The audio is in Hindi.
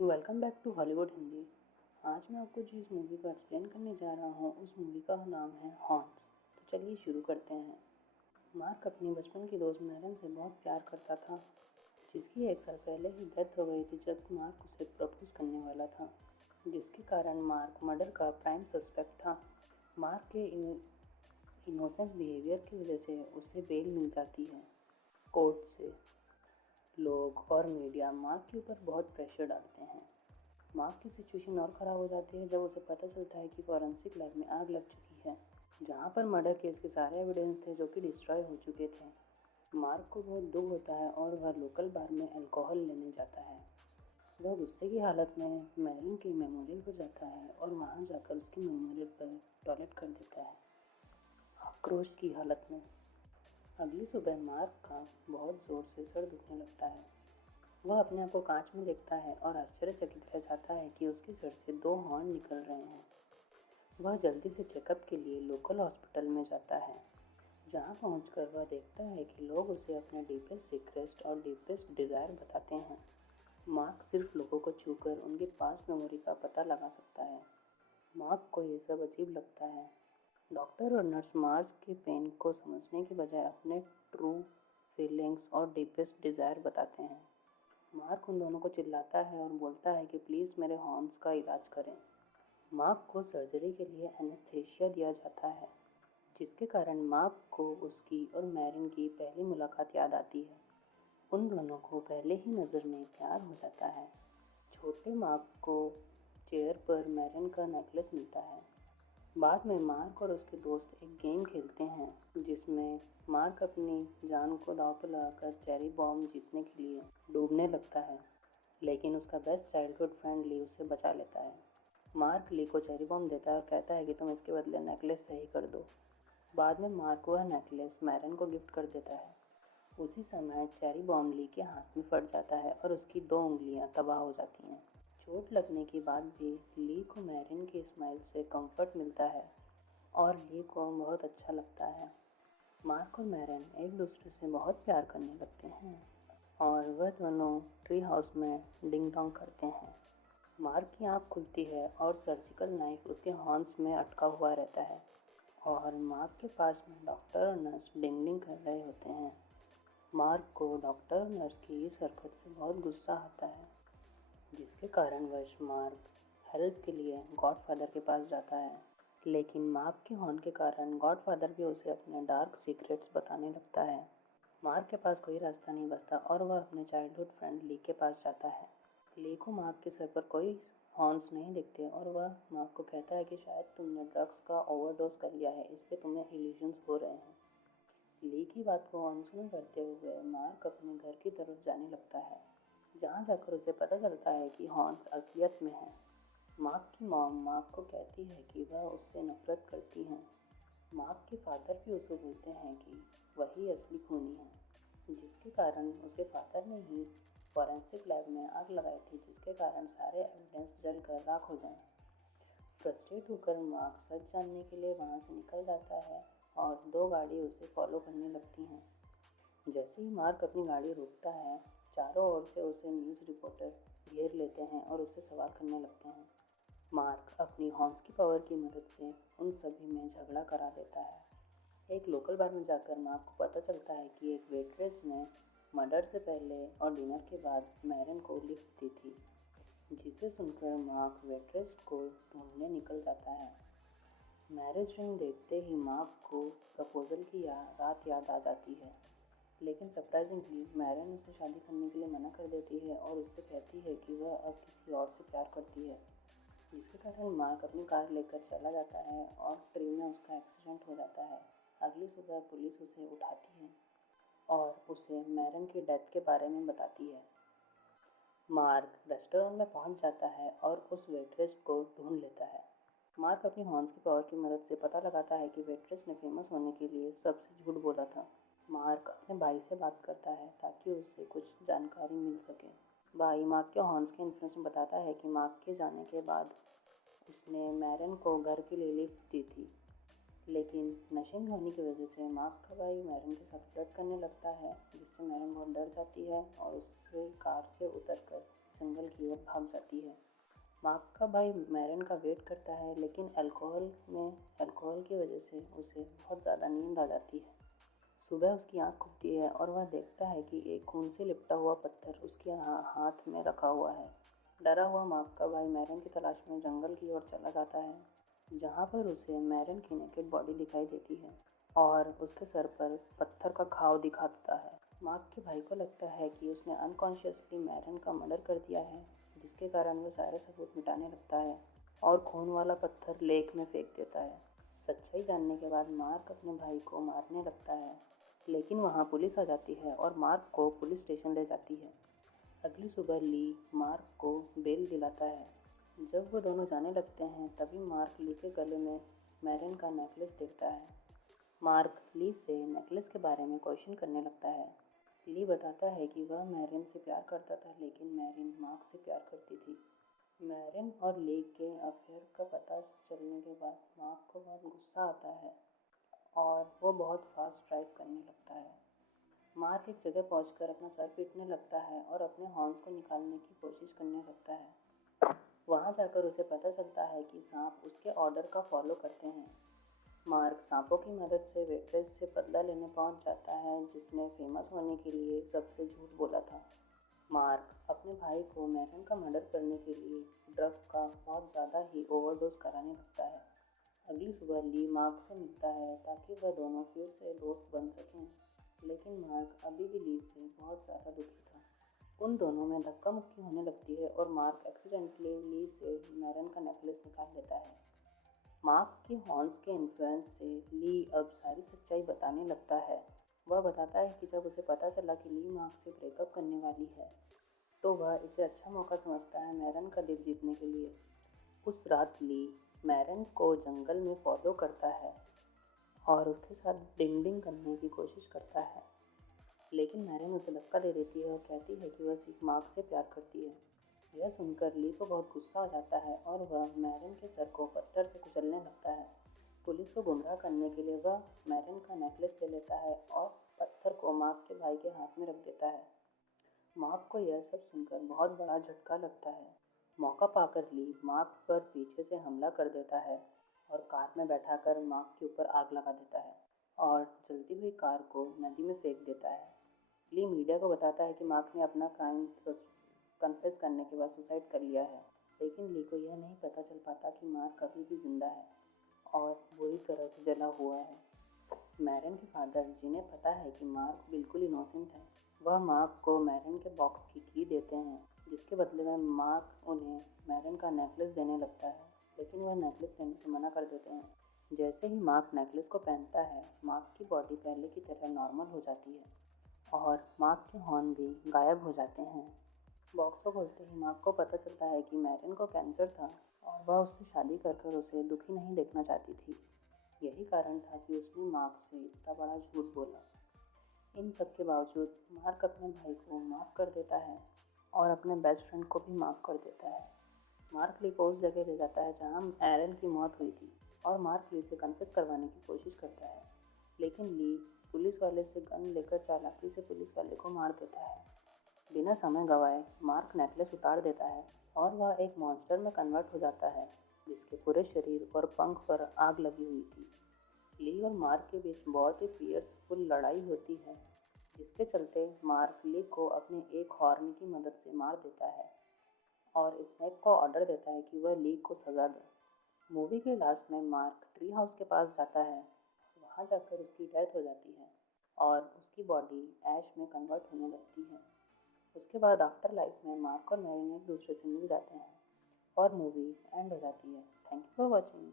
Welcome back to Hollywood Hindi. आज मैं आपको जिस मूवी का एक्सप्लेन करने जा रहा हूँ उस मूवी का नाम है हॉन्स। तो चलिए शुरू करते हैं। मार्क अपनी बचपन की दोस्त मैरन से बहुत प्यार करता था, जिसकी 1 साल पहले ही डेथ हो गई थी जब मार्क उसे प्रपोज करने वाला था, जिसके कारण मार्क मर्डर का प्राइम सस्पेक्ट था। मार्क के इनोसेंट बिहेवियर की वजह से उसे बेल मिल जाती है कोर्ट से। लोग और मीडिया मार्क के ऊपर बहुत प्रेशर डालते हैं। मार्क की सिचुएशन और ख़राब हो जाती है जब उसे पता चलता है कि फॉरेंसिक लैब में आग लग चुकी है, जहाँ पर मर्डर केस के सारे एविडेंस थे जो कि डिस्ट्रॉय हो चुके थे। मार्क को बहुत दुख होता है और वह लोकल बार में अल्कोहल लेने जाता है। वह गुस्से की हालत में मैरिन के मेमोरियल पर जाता है और वहाँ जाकर उसके मेमोरियल पर टॉयलेट कर देता है, आक्रोश की हालत में। अगली सुबह मार्क का बहुत ज़ोर से सर दुखने लगता है। वह अपने आप को कांच में देखता है और आश्चर्यचकित रह जाता है कि उसके सर से 2 हॉर्न निकल रहे हैं। वह जल्दी से चेकअप के लिए लोकल हॉस्पिटल में जाता है, जहां पहुंचकर वह देखता है कि लोग उसे अपने डीपेस्ट सीक्रेट और डीपेस्ट डिज़ायर बताते हैं। मार्क सिर्फ लोगों को छूकर उनके पास्ट मेमोरी का पता लगा सकता है। मार्क को ये सब अजीब लगता है। डॉक्टर और नर्स मार्क के पेन को समझने के बजाय अपने ट्रू फीलिंग्स और डीपेस्ट डिज़ायर बताते हैं। मार्क उन दोनों को चिल्लाता है और बोलता है कि प्लीज़ मेरे हॉर्न्स का इलाज करें। मार्क को सर्जरी के लिए एनेस्थीसिया दिया जाता है, जिसके कारण मार्क को उसकी और मैरिन की पहली मुलाकात याद आती है। उन दोनों को पहले ही नज़र में प्यार हो जाता है। छोटे मार्क को चेयर पर मैरिन का नेकलेस मिलता है। बाद में मार्क और उसके दोस्त एक गेम खेलते हैं जिसमें मार्क अपनी जान को दांव पर लगाकर चेरी बॉम्ब जीतने के लिए डूबने लगता है, लेकिन उसका बेस्ट चाइल्डहुड फ्रेंड ली उसे बचा लेता है। मार्क ली को चेरी बॉम्ब देता है और कहता है कि तुम इसके बदले नेकलेस सही कर दो। बाद में मार्क वह नेकलेस मैरन को गिफ्ट कर देता है। उसी समय चेरी बॉम्ब ली के हाथ में फट जाता है और उसकी 2 उंगलियां तबाह हो जाती हैं। चोट लगने के बाद भी ली को मैरिन की स्माइल से कंफर्ट मिलता है और ली को बहुत अच्छा लगता है। मार्क और मैरिन एक दूसरे से बहुत प्यार करने लगते हैं और वह दोनों ट्री हाउस में डिंग डोंग करते हैं। मार्क की आँख खुलती है और सर्जिकल नाइफ उसके हॉर्न्स में अटका हुआ रहता है और मार्क के पास में डॉक्टर और नर्स डिंग डिंग कर रहे होते हैं। मार्क को डॉक्टर और नर्स की इस हरकत से बहुत गुस्सा आता है, जिसके कारणवश मार्क हेल्प के लिए गॉडफादर के पास जाता है। लेकिन मार्क के हॉर्न के कारण गॉडफादर भी उसे अपने डार्क सीक्रेट्स बताने लगता है। मार्क के पास कोई रास्ता नहीं बचता और वह अपने चाइल्डहुड फ्रेंड ली के पास जाता है। ली को मार्क के सर पर कोई हॉर्न्स नहीं दिखते और वह मार्क को कहता है कि शायद तुमने ड्रग्स का ओवरडोज कर लिया है, इसलिए तुम्हें इल्यूजन्स हो रहे हैं। ली की बात को अनसुना करते हुए मार्क अपने घर की तरफ जाने लगता है, जहाँ जाकर उसे पता चलता है कि हॉर्न्स असलियत में है। मार्क की मॉम मार्क को कहती है कि वह उससे नफरत करती हैं। मार्क के फादर भी उसे बोलते हैं कि वही असली खूनी है, जिसके कारण उसके फादर ने ही फॉरेंसिक लैब में आग लगाई थी, जिसके कारण सारे एविडेंस जलकर राख हो जाएं। फ्रस्ट्रेट होकर मार्क सच जानने के लिए वहाँ से निकल जाता है और 2 गाड़ी उसे फॉलो करने लगती हैं। जैसे ही मार्क अपनी गाड़ी रोकता है, चारों ओर से उसे न्यूज़ रिपोर्टर घेर लेते हैं और उससे सवाल करने लगते हैं। मार्क अपनी हॉर्न्स की पावर की मदद से उन सभी में झगड़ा करा देता है। एक लोकल बार में जाकर मार्क को पता चलता है कि एक वेट्रेस ने मर्डर से पहले और डिनर के बाद मैरिन को लिफ्ट दी थी, जिसे सुनकर मार्क वेट्रेस को ढूंढने निकल जाता है। मैरिज रिंग देखते ही मार्क को प्रपोजल की रात याद आ जाती है, लेकिन सरप्राइजिंगली मैरिन उसे शादी करने के लिए मना कर देती है और उससे कहती है कि वह अब किसी और से प्यार करती है, जिसके कारण मार्क अपनी कार लेकर चला जाता है और ट्री में उसका एक्सीडेंट हो जाता है। अगली सुबह पुलिस उसे उठाती है और उसे मैरिन की डेथ के बारे में बताती है। मार्क रेस्टोरेंट में पहुंच जाता है और उस वेट्रेस को ढूंढ लेता है। मार्क अपनी हॉर्न्स की पावर की मदद से पता लगाता है कि वेट्रेस ने फेमस होने के लिए सबसे झूठ बोला था। मार्क अपने भाई से बात करता है ताकि उससे कुछ जानकारी मिल सके। भाई मार्क के हॉर्न्स के इन्फ्लुएंस में बताता है कि मार्क के जाने के बाद उसने मैरिन को घर के लिए लिफ्ट दी थी, लेकिन नशे में होने की वजह से मार्क का भाई मैरिन के साथ फ्लर्ट करने लगता है, जिससे मैरिन बहुत डर जाती है और उससे कार से उतरकर जंगल की ओर भाग जाती है। मार्क का भाई मैरन का वेट करता है, लेकिन अल्कोहल की वजह से उसे बहुत ज़्यादा नींद आ जाती है। सुबह उसकी आँख खुलती है और वह देखता है कि एक खून से लिपटा हुआ पत्थर उसके हाथ में रखा हुआ है। डरा हुआ मार्क का भाई मैरन की तलाश में जंगल की ओर चला जाता है, जहाँ पर उसे मैरन की नेकेड बॉडी दिखाई देती है और उसके सर पर पत्थर का घाव दिखा देता है। मार्क के भाई को लगता है कि उसने अनकॉन्शियसली मैरन का मर्डर कर दिया है, जिसके कारण वह सारे सबूत मिटाने लगता है और खून वाला पत्थर लेक में फेंक देता है। सच्चाई जानने के बाद मार्क अपने भाई को मारने लगता है, लेकिन वहाँ पुलिस आ जाती है और मार्क को पुलिस स्टेशन ले जाती है। अगली सुबह ली मार्क को बेल दिलाता है। जब वो दोनों जाने लगते हैं, तभी मार्क ली के गले में मैरन का नेकलेस देखता है। मार्क ली से नेकलेस के बारे में क्वेश्चन करने लगता है। ली बताता है कि वह मैरन से प्यार करता था, लेकिन मैरन मार्क से प्यार करती थी। मैरन और ली के अफेयर का पता चलने के बाद मार्क को बहुत गुस्सा आता है और वो बहुत फास्ट ड्राइव करने लगता है। मार्क एक जगह पहुंचकर अपना सर पीटने लगता है और अपने हॉर्न्स को निकालने की कोशिश करने लगता है। वहां जाकर उसे पता चलता है कि सांप उसके ऑर्डर का फॉलो करते हैं। मार्क सांपों की मदद से वेट्रेस से बदला लेने पहुंच जाता है, जिसने फेमस होने के लिए सबसे झूठ बोला था। मार्क अपने भाई को मैरन का मर्डर करने के लिए ड्रग का बहुत ज़्यादा ही ओवरडोज कराने लगता है। अगली सुबह ली मार्क से मिलता है ताकि वह दोनों फिर से दोस्त बन सकें, लेकिन मार्क अभी भी ली से बहुत ज़्यादा दुखी था। उन दोनों में धक्का मुक्की होने लगती है और मार्क एक्सीडेंटली ली से मैरन का नेकलेस निकाल लेता है। मार्क के हॉर्न्स के इन्फ्लुएंस से ली अब सारी सच्चाई बताने लगता है। वह बताता है कि जब उसे पता चला कि ली मार्क से ब्रेकअप करने वाली है, तो वह इसे अच्छा मौका समझता है मैरन का दिल जीतने के लिए। उस रात ली मैरन को जंगल में फॉलो करता है और उसके साथ डिंग डिंग करने की कोशिश करता है, लेकिन मैरन उसे धक्का दे देती है और कहती है कि वह सिर्फ मार्क से प्यार करती है। यह सुनकर ली को बहुत गुस्सा आ जाता है और वह मैरन के सर को पत्थर से कुचलने लगता है। पुलिस को गुमराह करने के लिए वह मैरन का नेकलेस ले लेता है और पत्थर को मार्क के भाई के हाथ में रख देता है। मार्क को यह सब सुनकर बहुत बड़ा झटका लगता है। मौका पाकर ली मार्क पर पीछे से हमला कर देता है और कार में बैठाकर मार्क के ऊपर आग लगा देता है और जलती हुई कार को नदी में फेंक देता है। ली मीडिया को बताता है कि मार्क ने अपना क्राइम कन्फेस करने के बाद सुसाइड कर लिया है, लेकिन ली को यह नहीं पता चल पाता कि मार्क अभी भी जिंदा है और बुरी तरह से जला हुआ है। मैरन के फादर, जिन्हें पता है कि मार्क बिल्कुल इनोसेंट है, वह मार्क को मैरन के बॉक्स की की देते हैं, जिसके बदले में मार्क उन्हें मैरन का नेकलेस देने लगता है, लेकिन वह नेकलेस लेने से मना कर देते हैं। जैसे ही मार्क नेकलेस को पहनता है, मार्क की बॉडी पहले की तरह नॉर्मल हो जाती है और मार्क के हॉर्न भी गायब हो जाते हैं। बॉक्स को खोलते ही मार्क को पता चलता है कि मैरन को कैंसर था और वह उससे शादी कर उसे दुखी नहीं देखना चाहती थी। यही कारण था कि उसने मार्क से इतना बड़ा झूठ बोला। इन सब के बावजूद मार्क अपने भाई को माफ़ कर देता है और अपने बेस्ट फ्रेंड को भी माफ़ कर देता है। मार्क ली को उस जगह ले जाता है जहाँ एरन की मौत हुई थी और मार्क ली से कन्फेस करवाने की कोशिश करता है, लेकिन ली पुलिस वाले से गन लेकर चालाकी से पुलिस वाले को मार देता है। बिना समय गंवाए मार्क नेकलेस उतार देता है और वह एक मॉन्स्टर में कन्वर्ट हो जाता है, जिसके पूरे शरीर और पंख पर आग लगी हुई थी। ली और मार्क के बीच बहुत ही फियर्सफुल लड़ाई होती है, जिसके चलते मार्क ली को अपने एक हॉर्न की मदद से मार देता है और स्नेक को ऑर्डर देता है कि वह ली को सजा दे। मूवी के लास्ट में मार्क ट्री हाउस के पास जाता है। वहां जाकर उसकी डेथ हो जाती है और उसकी बॉडी ऐश में कन्वर्ट होने लगती है। उसके बाद आफ्टर लाइफ में मार्क और मैरिन एक दूसरे से मिल जाते हैं और मूवी एंड हो जाती है। Thank you for watching.